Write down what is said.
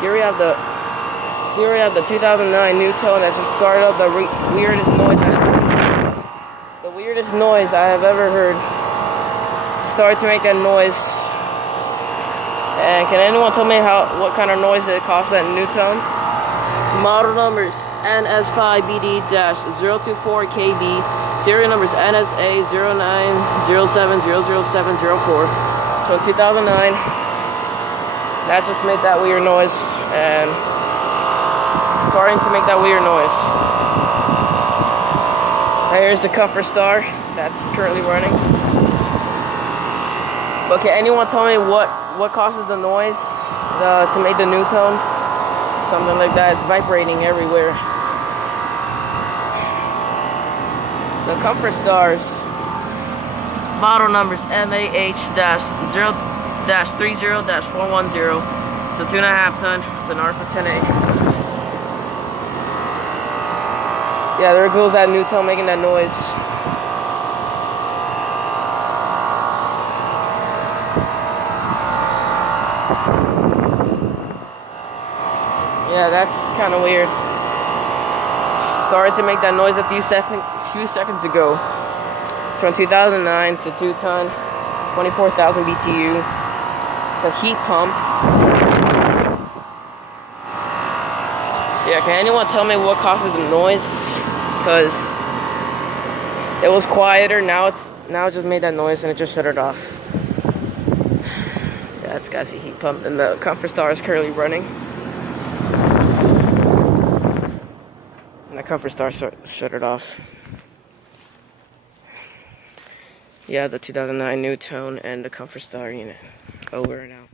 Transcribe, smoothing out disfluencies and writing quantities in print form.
Here we have the 2009 NuTone that just started up the weirdest noise I have ever heard. It started to make that noise. And can anyone tell me what kind of noise it costs at NuTone? Model numbers NS5BD-024KB. Serial numbers NSA0907007004. So in 2009, that just made that weird noise, and starting to make that weird noise. Now here's the Comfort Star that's currently running. But can anyone tell me what causes the noise to make the NuTone? Something like that. It's vibrating everywhere. The Comfort Stars. Model numbers MAH-0-30-410. It's a 2.5 ton. It's an R for 10A. Yeah, there goes that NuTone making that noise. Yeah, that's kind of weird. Started to make that noise a few seconds ago. From 2009 to 2 ton, 24,000 BTU. It's a heat pump. Yeah, can anyone tell me what causes the noise? Because it was quieter. Now it just made that noise and it just shut it off. Yeah, that's got a heat pump, and the Comfort Star is currently running. And the Comfort Star shut it off. Yeah, the 2009 NuTone and the Comfort Star unit. Over and out.